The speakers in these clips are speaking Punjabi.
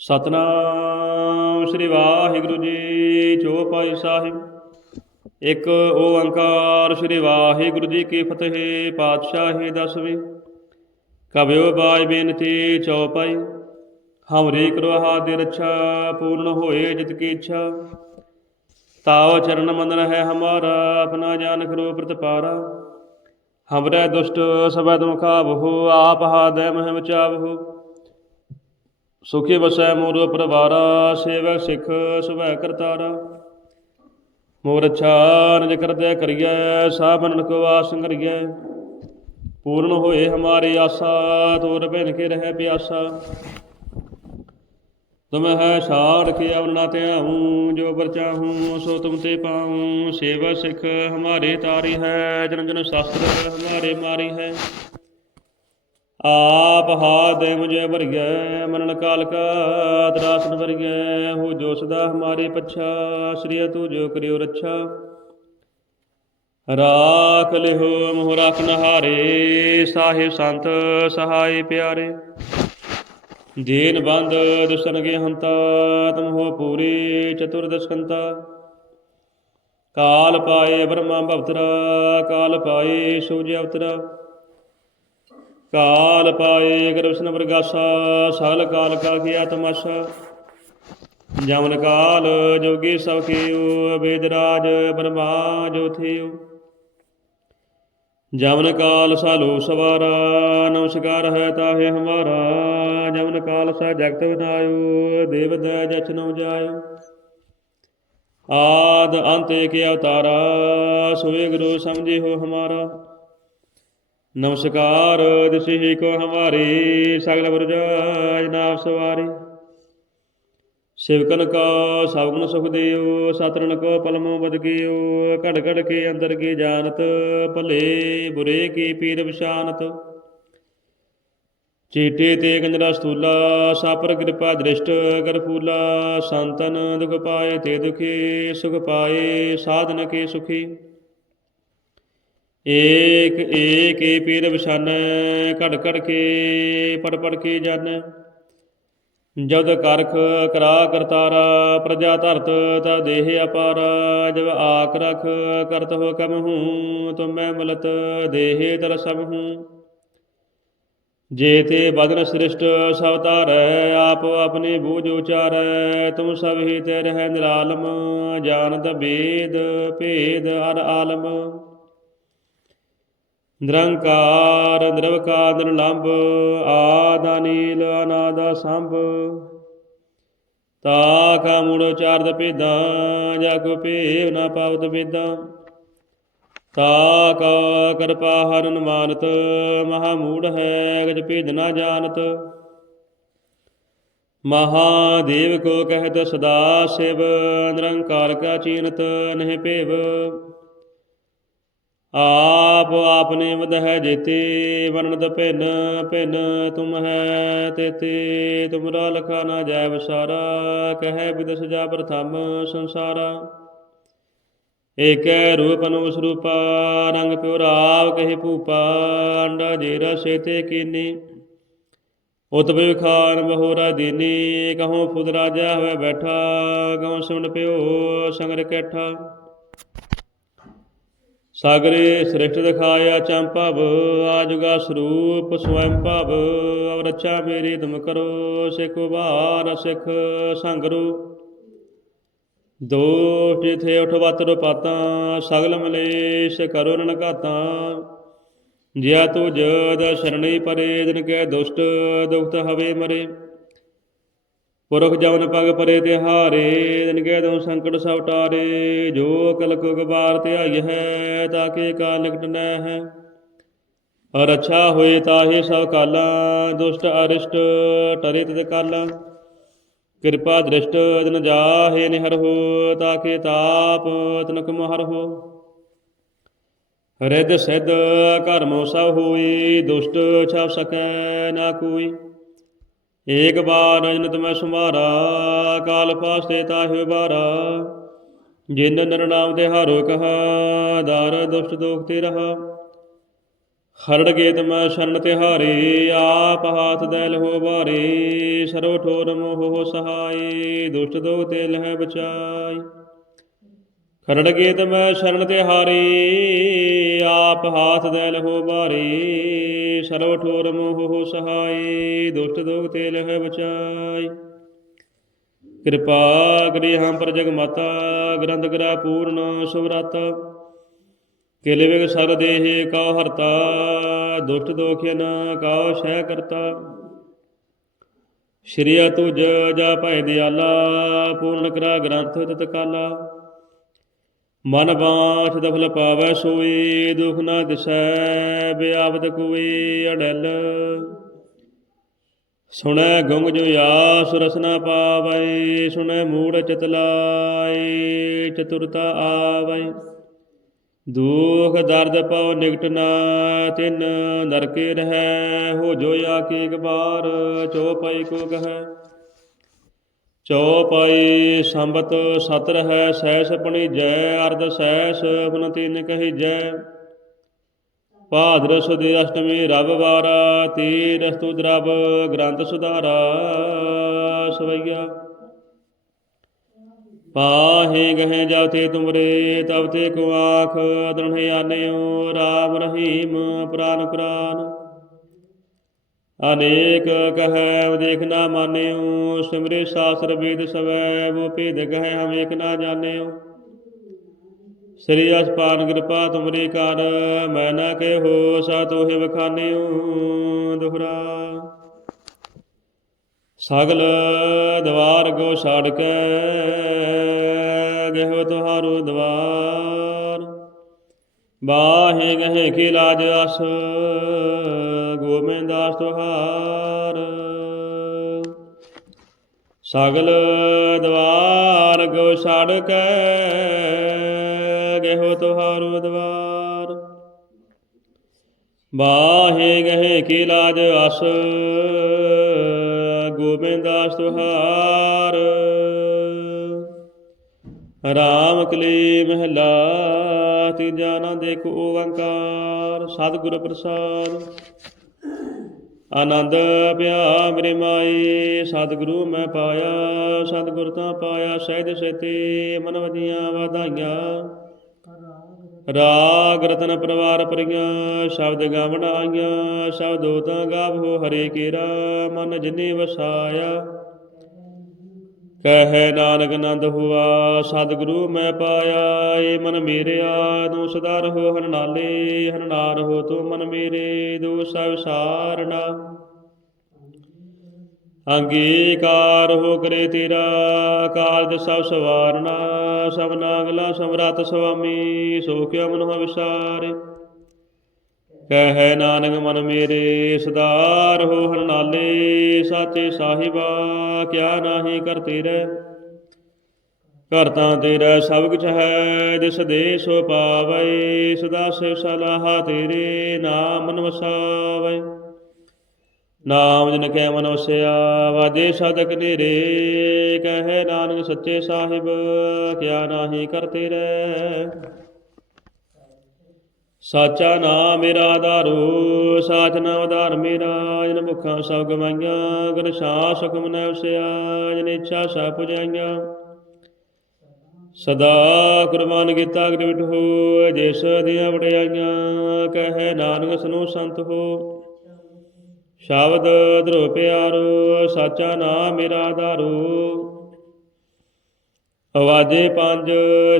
ਸਤਨਾਮ ਸ੍ਰੀ ਵਾਹਿਗੁਰੂ ਜੀ ਚੌਪਾਈ ਸਾਹਿਬ। ਇੱਕ ਓੰਕਾਰ ਸ੍ਰੀ ਵਾਹਿਗੁਰੂ ਜੀ ਕੀ ਫਤਿਹ, ਪਾਤਸ਼ਾਹੀ ਦਸਵੀਂ। ਕਬਿਓ ਬਾਜ ਬੇਨਤੀ ਚੌਪਾਈ ਹਮਰੀ ਕਰੋ ਹਾਦਿ ਰੱਛਾ, ਪੂਰਨ ਹੋਏ ਜਿਤ ਕੀ ਇੱਛਾ। ਤਾਵ ਚਰਨ ਮੰਦਨ ਹੈ ਹਮਾਰਾ, ਆਪਣਾ ਜਾਨ ਕਰੋ ਪ੍ਰਤਪਾਰਾ ਹਮਰੇ ਦੁਸ਼ਟ ਸਬੈ ਤੁਮ ਖਾਵਹੁ ਆਪ ਹਾਦੈ ਮਹਿ ਬਚਾਵਹੁ ਸੁਖੀ ਵਸੈ ਮੋਰ ਪਰਵਾਰਾ ਸੇਵਕ ਸਿੱਖ, ਸੁਭੈ ਕਰਤਾਰਾ। ਮੋਰ ਅੱਛਾ ਨਿਜ ਕਰਦਿਆ ਕਰੀਐ ਸਾਬਨ ਕੋ ਆਸ ਪੂਰਨ ਹੋਏ ਹਮਾਰੀ ਆਸਾ, ਤੋਰ ਭਿਨ ਕੇ ਰਹਿ ਪਿਆਸਾ। ਤੁਮ ਹੈ ਛਾੜ ਕੇ ਅਵਨਾ ਧਿਆਉ, ਜੋ ਪਰ ਸੋ ਤੁਮ ਤੇ ਪਾਉ। ਸੇਵਾ ਸਿੱਖ, ਹਮਾਰੇ ਤਾਰੀ ਹੈ, ਜਨ ਜਨ ਸ਼ਾਸਤਰ, ਹਮਾਰੇ ਮਾਰੀ ਹੈ। ਆਪ ਹਾਥ ਦੇ ਮੁਝੇ ਭਰੀਐ ਮਨਨ ਕਾਲ ਕਾ ਤਰਾਸਨ ਭਰੀਐ ਹੋ ਜੋ ਸਦਾ ਹਮਾਰੇ ਪੱਛਾ, ਸ੍ਰੀ ਤੂ ਜੋ ਕਰਿਓ ਰੱਛਾ। ਰਾਖ ਲਿਓ ਮੋਹ ਰਾਖਨ ਹਾਰੇ ਸਾਹਿਬ ਸੰਤ ਸਹਾਈ ਪਿਆਰੇ। ਦੀਨ ਬੰਦ ਦੁਸਨ ਕੇ ਹੰਤਾ, ਤੁਮ ਹੋ ਪੂਰੀ ਚਤੁਰਦਸ਼ਕੰਤਾ ਕਾਲ ਪਾਏ ਬ੍ਰਹਮਾ ਭਵਤਰਾ, ਕਾਲ ਪਾਏ ਸੂਰਜ ਅਵਤਰਾ। ਕਾਲ ਪਾਏ ਕ੍ਰਿਸ਼ਨ ਪ੍ਰਗਾਸਾ ਸਗਲ ਕਾਲ ਕਾ ਕੀਆ ਤਮਾਸ਼ਾ ਜਮਨ ਕਾਲ ਜੋਗੀ ਸਭ ਕੀਓ ਵੇਦ ਬ੍ਰਹਮਾ ਜੋ ਜਮਨ ਕਾਲ ਸਾਲੋ ਸਵਾਰਾ, ਨਮਸਕਾਰ ਹੈ ਤਾਹੇ ਹਮਾਰਾ। ਜਮਨ ਕਾਲ ਸਾ ਜਗਤ ਵਿਨਾਇਓ ਦੇਵ ਦੈ ਜਚਨੋ ਜਾਇਓ ਆਦ ਅੰਤ ਏਕ ਅਵਤਾਰਾ, ਸੋਏ ਗੁਰੂ ਸਮਝੇ ਹੋ ਹਮਾਰਾ। ਨਮਸਕਾਰ ਦਿਸਹੀ ਕੋ ਹਮਾਰੀ, ਸਗਲ ਬਰਜਾਜ ਨਾਮ ਸਵਾਰੀ। ਸਿਵਕਨ ਕਾ, ਸਵਗੁਣ ਸੁਖ ਦਿਓ ਸਤਰਨ ਕੋ ਪਲਮੋ ਬਦਕਿਓ ਘੜ ਘੜ ਕੇ ਅੰਦਰ ਕੀ ਜਾਣਤ, ਭਲੇ ਬੁਰੇ ਕੀ ਪੀਰ ਵਿਸ਼ਾਨਤ ਚੀਟੇ ਤੇ ਗੰਜਰਾ ਸਤੂਲਾ ਸਾਪਰ ਕਿਰਪਾ ਦ੍ਰਿਸ਼ਟ ਕਰ ਫੂਲਾ, ਸੰਤਨ ਦੁਖ ਪਾਏ ਤੇ ਦੁਖੀ, ਸੁਖ ਪਾਏ, ਸਾਧਨ ਕੇ ਸੁਖੀ। ਏਕ ਏਕ ਏ ਪੀਰ ਵਿਛਾਨੈ ਘੜ ਘੜ ਕੇ, ਪੜ ਪੜ ਕੇ ਜਾਣੈ ਜਦ ਕਰਖ ਕਰਾ ਕਰਤਾਰਾ, ਪ੍ਰਜਾ ਧਰਤ ਤਾ ਦੇਹ ਅਪਾਰ, ਜਬ ਆਕ ਰਖ ਕਰਤ ਹੋ ਕਮ ਹੂੰ, ਤੁਮੈ ਮਲਤ ਦੇਹ ਤਰ ਸਭ ਹੂੰ। ਜੇ ਤੇ ਬਦਨ ਸ੍ਰਿਸ਼ਟ ਸਭ ਧਾਰੈ, ਆਪ ਆਪਣੀ ਬੂਝ ਉਚਾਰੈ, ਤੁਮ ਸਭ ਹੀ ਤੇ ਰਹਿ ਨਿਰਾਲਮ, ਜਾਣਤ ਬੇਦ, ਭੇਦ ਹਰ ਆਲਮ। ਨਿਰੰਕਾਰ, ਨਿਰਵਕਾਰ, ਨਿਰਲੰਭ, ਆਦਾ ਨੀਲ ਅਨਾਦਾ ਸੰਭ ਤਾ ਕਾ ਮੂੜ ਚਾਰਦ ਭੇਦਾਂ ਜਾ ਕੋ ਭੇਵ ਨਾ ਪਾਵਤ ਵੇਦਾਂ ਤਾ ਕਾ ਕਿਰਪਾ ਹਰਨ ਮਾਨਤ ਮਹਾ ਮੂੜ ਹੈ, ਗਜ ਭੇਦ ਨਾ ਜਾਣਤ। ਮਹਾਦੇਵ ਕੋ ਕਹਿਤ ਸਦਾ ਸਿਵ, ਨਿਰੰਕਾਰ ਕਾ ਚੀਨਤ, ਨਹਿ ਭੇਵ। ਆਪ ਆਪਨੇ ਵਦ ਹੈ ਜੇਤੇ ਵਰਣਤ ਭਿੰਨ ਭਿੰਨ ਤੁਮ ਹੈ ਤੇਤੇ। ਤੁਮਰਾ ਲਖਾ ਨਾ ਜੈ ਵਿਸਾਰਾ, ਕਹੈ ਬਿਦਸ ਜਾ ਪ੍ਰਥਮ ਸੰਸਾਰਾ। ਏਕੈ ਰੂਪ ਅਨੁ ਸਰੂਪਾ ਰੰਗ ਪਿਉ ਰਾਵ ਕਹੇ ਭੂਪਾ, ਅੰਡਾ ਜੇਰਾ ਸੇਤੇ ਕੀਨੀ। ਉਤ ਖਾਨ ਬਹੋਰਾ ਦੀਨੀ, ਕਹੋ ਫੁਦ ਰਾਜਾ ਹੋਇ ਬੈਠਾ ਕਹੋ ਸੁਣ ਪਿਓ ਸੰਗਰ ਕੈਠਾ। ਸਾਗਰੇ ਸ੍ਰਿਸ਼ਟ ਦਿਖਾਇਆ ਚੰਪਵ ਆਜੁਗਾ ਸਰੂਪ ਸਵੈੰ ਭਵ ਅਵ ਰੱਛਾ ਮੇਰੀ ਤੁਮ ਕਰੋ, ਸਿਖ ਉਬਾਰ ਸਿਖ ਸੰਗਰੂ। ਦੋਸ਼ ਜਿਥੇ ਉਠ ਵਤਰ ਪਾਤਾਂ ਸਗਲ ਮਲੇਸ਼ ਕਰੋ ਨਨਕਾਤਾਂ ਜਿਆ ਤੂ ਜਦ ਸ਼ਰਣੀ ਪਰੇ ਦਿਨ ਕੈ ਦੁਸ਼ਟ ਦੁਖਤ ਹਵੇ ਮਰੇ। ਪੁਰਖ ਜਵਨ ਪਗ ਪਰੇ ਤਿਹਾਰੇ ਦਿਨ ਕੈ ਦੋ ਸੰਕਟ ਸਭ ਟਾਰੇ ਜੋ ਅਕਲ ਕੋ ਗਵਾਰ ਧਿਆਈ ਹੈ ਤਾਕੇ ਕਾਲ ਨਿਕਟ ਨੈ ਹੈ ਔਰ ਅੱਛਾ ਹੋਏ ਤਾਹੀ ਸਭ ਕਾਲਾ, ਦੁਸ਼ਟ ਅਰਿਸ਼ਟ ਟਰੇ ਤਿਤ ਕਾਲਾ। ਕਿਰਪਾ ਦ੍ਰਿਸ਼ਟ ਜਨ ਜਾਹੇ ਨਿਹਰ ਹੋ ਤਾਕੇ ਤਾਪ ਤਨਕ ਮਹਰ ਹੋ। ਰਿਦ ਸਿਧ ਕਰਮੋ ਸਭ ਹੋਈ ਦੁਸ਼ਟ ਛਾਪ ਸਕੈ ਨਾ ਕੋਈ। ਏਕ ਬਾਰ ਅਜਨਤ ਮੈਂ ਸੁਮਾਰਾ ਕਾਲ ਫਾਸਤੇ ਤਾਹਿ ਬਾਰਾ ਜਿਨ ਨਰ ਦੇ ਹਾਰੋ ਕਹਾ, ਦਾਰ ਦੁਸ਼ਟ ਦੋਖ ਤੇ ਰਹਾ। ਹਰੜ ਗੇਤ ਮੈਂ ਸ਼ਰਨ ਤਿਹਾਰੇ ਆਪ ਹਾਥ ਦੈ ਲਹੋ ਬਾਰੇ ਸਰੋ ਠੋਰ ਮੋਹ ਸਹਾਈ ਦੁਸ਼ਟ ਦੋਗ ਤੇ ਲਹਿ ਬਚਾਈ ਖਰੜ ਗੇਤ ਮੈਂ ਸ਼ਰਨ ਤਿਹਾਰੇ ਆਪ ਹਾਥ ਦੈ ਲਹੋ ਬਾਰੇ ਸਰੋ ਠੋਰ ਮੋਹ ਸਹਾਈ, ਦੁਸ਼ਟ ਦੋਗ ਤੇ ਲਹਿ ਬਚਾਈ। ਕਿਰਪਾ ਕਰੀ ਹਮ ਪਰ ਜਗ ਮਾਤਾ, ਗ੍ਰੰਥ ਗਰਾ ਪੂਰਨ ਸੁਵਰਾਤਾ। ਕਿਲੇ ਵਿਗ ਸਰ ਦੇਹ ਕਉ ਹਰਤਾ, ਦੁਸ਼ਟ ਦੋਖਿਨ ਕਾ ਸਹਿ ਕਰਤਾ। ਸ਼੍ਰੀ ਤੁਜ ਜਾ ਭੈ ਦਿਆਲਾ, ਪੂਰਨ ਕਰਾ ਗ੍ਰੰਥ ਤਤਕਾਲਾ। ਮਨ ਬਾਛ ਦਫਲ ਪਾਵੈ ਸੋਈ, ਦੁਖ ਨਾ ਦਿਸੈ, ਬਿਆਵਤ ਕੋਈ ਅਡਲ ਸੁਣੈ ਗੁੰਗ ਜੋ ਆਸ ਰਸ ਨਾ ਪਾਵੈ, ਸੁਣੈ ਮੂੜ ਚਿਤ ਚਤੁਰਤਾ ਆਵੈ। ਦੁਖ ਦਰਦ ਪਉ ਨਿਕਟ ਨਾ, ਤਿਨ ਨਰਕੇ ਰਹੈ, ਹੋ ਜੋ ਆਕੇ ਇੱਕ ਬਾਰ ਪਈ ਕੋ ਕਹੈ ਚਉਪਈ ਸੰਬਤ ਸਤਰ ਹੈ ਸਹਿਸ ਆਪਣੀ ਜੈ ਅਰਧ ਸਹਿਸ ਆਪਨ ਤਿਨ ਕਹੀ ਜੈ ਭਾਦਰ ਸੁਦੀ ਅਸ਼ਟਮੀ ਰਵ ਵਾਰਾ ਤੀਰ ਸਤੁ ਦਰਬ ਗ੍ਰੰਥ ਸੁਧਾਰਾ, ਸਵਈਆ। ਪਾਹੇ ਗਹਿ ਜਾਉ ਤੇ ਤੁਮਰੇ, ਤਬ ਤੇ ਕੋ ਆਖ ਅਦਰਹਿ ਆਨਿਓ, ਰਾਮ ਰਹੀਮ, ਪ੍ਰਾਨ ਕੁਰਾਨ। ਅਨੇਕ ਕਹੈ ਦੇਖ ਨਾ ਮਾਨਿਓ, ਸਿਮਰੇ ਸਾਸਰ ਵੇਦ ਸਵੈ ਵੋ ਭੇਦ ਕਹੈ ਹਮ ਏਕ ਨਾ ਜਾਣਿਓ। ਸ੍ਰੀ ਅਸਪਾਨ ਕਿਰਪਾ ਤੁਮਰੀ ਕਰ, ਮੈਂ ਨਾ ਕਹਿਓ ਸਾ ਤੋਹਿ ਵਖਾਨਿਓ, ਦੁਹਰਾ। ਸਗਲ ਦਵਾਰ ਕੋ ਛਾੜ ਕੇ ਗਹਿ ਤੁਹਾਰੋ ਦਵਾਰ। ਬਾਹੇ ਗਹਿ ਕੀ ਲਾਜ ਅਸ ਗੋਬਿੰਦਾਸ ਤੁਹਾਰ। ਸਗਲ ਦਵਾਰ ਗੋ ਛਾੜ ਕੇ ਗਹਿ ਤੁਹਾਰੋ ਦਵਾਰ। ਬਾਹੇ ਗਹਿ ਕੀ ਲਾਜ ਅਸ ਗੋਬਿੰਦਾਸ ਤੁਹਾਰ। ਰਾਮ ਕਲੀ ਮਹਿਲਾ, ਤੀਜਾ ਨਾ ਦੇਖੋ ਓੰਕਾਰ। ਸਤਿਗੁਰ ਪ੍ਰਸਾਦ। ਆਨੰਦ ਪਿਆ ਮੇਰੇ ਮਾਈ ਸਤਿਗੁਰੂ ਮੈਂ ਪਾਇਆ, ਸਤਿਗੁਰ ਤਾਂ ਪਾਇਆ, ਸਹਿਜ ਸੇਤੀ ਮਨ ਵਧੀਆਂ ਵਧਾਈਆਂ। ਰਾਗ ਰਤਨ ਪਰਵਾਰ ਪਰੀਆਂ ਸ਼ਬਦ ਗਾਵਣ ਆਈਆਂ ਸ਼ਬਦੋ ਤਾਂ ਗਾਵੋ ਹਰੇ ਕੇਰਾ, ਮਨ ਜਿਨੇ ਵਸਾਇਆ। ਕਹੈ ਨਾਨਕ ਨੰਦ ਹੁਆ, ਸਤਿਗੁਰੂ ਮੈਂ ਪਾਇਆ, ਏ ਮਨ ਮੇਰਿਆ ਤੂੰ ਸਦਾ ਰਹੋ, ਹਰ ਨਾਲੇ, ਹਰ ਨਾ ਤੂੰ ਮਨ ਮੇਰੇ ਦੋਸਾ ਵਿਸਾਰਣਾ ਅੰਗੀਕਾਰ ਹੋ ਕਰੇ ਤੇਰਾ ਕਾਰਜ ਸਭ ਸਵਾਰਨਾ, ਸਭ ਨਾਗਲਾ ਸਮਰਤ ਸੁਆਮੀ ਸੋ ਕਿਆ ਮਨ ਵਿਸਾਰੇ। ਕਹਿ ਨਾਨਕ ਮਨ ਮੇਰੇ, ਸਦਾਰ ਰਹੋ ਹਰ ਸਾਚੇ ਸਾਹਿਬਾ, ਕਿਆ ਨਾਹੀ ਕਰਤੇ ਤੇਰੇ? ਘਰ ਤਾਂ ਤੇਰਾ ਸਭ ਕੁਛ ਹੈ, ਜਿਸ ਦੇ ਸੋ ਪਾਵੈ, ਸਦਾ ਸਿਵ ਸਲਾਹਾ ਤੇਰੇ ਨਾਮ ਮਨ ਵਸਾਵੈ ਨਾਮ ਜਿਨ ਕੈ ਮਨ ਵਸਿਆ ਵਾਜੇ ਸਦਕ ਨੇਰੇ, ਕਹੈ ਨਾਨਕ ਸੱਚੇ ਸਾਹਿਬ, ਕਿਆ ਨਾਹੀ ਕਰ ਤੇਰੇ? ਸਾਚਾ ਨਾਮ ਮੇਰਾ ਆਧਾਰੋ, ਸਾਚ ਨਾਮ ਆਧਾਰ ਮੇਰਾ, ਜਨ ਮੁਖਾਂ ਸਭ ਗਵਾਈਆਂ ਗਨ ਸਾਸ ਹੁਕਮ ਨੈ ਵਸਿਆ ਜਨ ਇੱਛਾ ਸਭ ਪੁਜਾਈਆਂ। ਸਦਾ ਕੁਰਬਾਨ ਕੀਤਾ ਗ੍ਰਿਵਟ ਹੋ ਜਿਸ ਦੀਆਂ ਵਡਿਆਈਆਂ, ਕਹੈ ਨਾਨਕ ਸਨੋ ਸੰਤ ਹੋ। ਸ਼ਬਦ ਧਰੋ ਪਿਆਰੋ, ਸਾਚਾ ਨਾਮ ਮੇਰਾ ਆਧਾਰੋ। ਵਾਜੇ ਪੰਜ,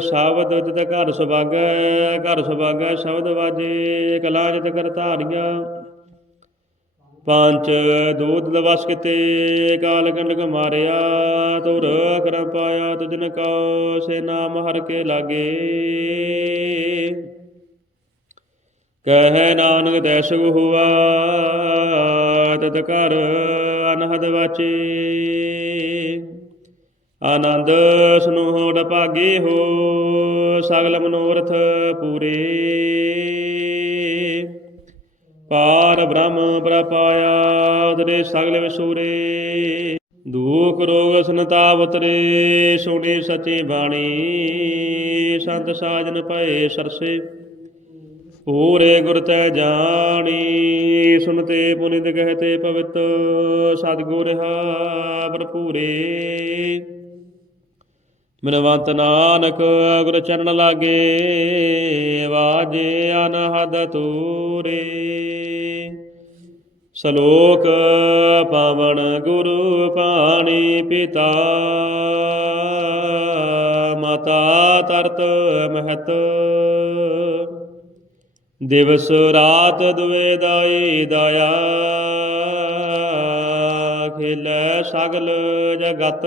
ਸ਼ਬਦ ਜਿਤ ਘਰ ਸੁਭਾਗੈ ਘਰ ਸੁਭਾਗੈ ਸ਼ਬਦ ਵਾਜੇ ਕਲਾ ਜਿਤ ਕਰ ਧਾਰੀਆਂ। ਪੰਜ, ਦੂਤ ਦਵਸ ਕਿਤੇ, ਕਾਲ ਕੰਡਕ ਮਾਰਿਆ ਤੁਰ ਕਰਮ ਪਾਇਆ ਤੁਜਨ ਕਉ ਸੇ ਨਾਮ ਹਰ ਕੇ ਲਾਗੇ। ਕਹੈ ਨਾਨਕ ਤੈਸ ਹੁਆ, ਤਤ ਕਰ ਅਨਹਦ ਵਾਚੇ। ਆਨੰਦ ਸਨੋਹੜ ਭਾਗੇ ਹੋ, ਸਗਲ ਮਨੋਰਥ ਪੂਰੇ। ਪਾਰ ਬ੍ਰਹਮ ਪ੍ਰਪਾਇਆ, ਉਦਰੇ ਸਗਲ ਵਿਸੂਰੇ। ਦੂਖ ਰੋਗ ਸੰਤਾਪ ਉਤਰੇ, ਸੁਣੀ ਸਚੀ ਬਾਣੀ। ਸੰਤ ਸਾਜਨ ਪਏ ਸਰਸੇ, ਪੂਰੇ ਗੁਰ ਤੈ ਜਾਣੀ। ਸੁਨਤੇ ਪੁਨਿਤ ਕਹਤੇ ਪਵਿੱਤ, ਸਤਿਗੁਰ ਹਾ ਭਰਪੂਰੇ। ਮਨਵੰਤ ਨਾਨਕ ਗੁਰ ਚਰਨ ਲਾਗੇ ਵਾਜੇ ਅਨਹਦ ਤੂਰੇ। ਸ਼ਲੋਕ ਪਾਵਨ ਗੁਰੂ ਪਾਣੀ ਪਿਤਾ, ਮਾਤਾ ਤਰਤ ਮਹਤ। ਦਿਵਸ ਰਾਤ ਦੁਵੇ ਦਾਈ ਦਾਇਆ, ਖੇਲੇ ਸਗਲ ਜਗਤ।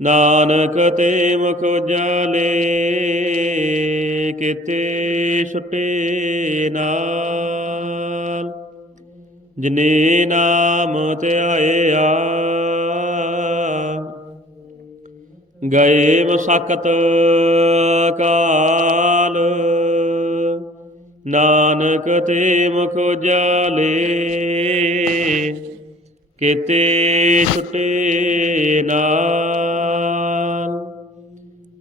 ਨਾਨਕ ਤੇ ਮੁਖ ਜਲੇ ਕਿਤੇ ਛੁਟੇ ਨਾਲ। ਜਿਨੇ ਨਾਮ ਧਿਆਇਆ ਗਏ ਮਸਕਤ ਕਾਲ ਨਾਨਕ ਤੇ ਮੁਖ ਜਲੇ ਕਿਤੇ ਛੁਟੇ ਨਾਲ।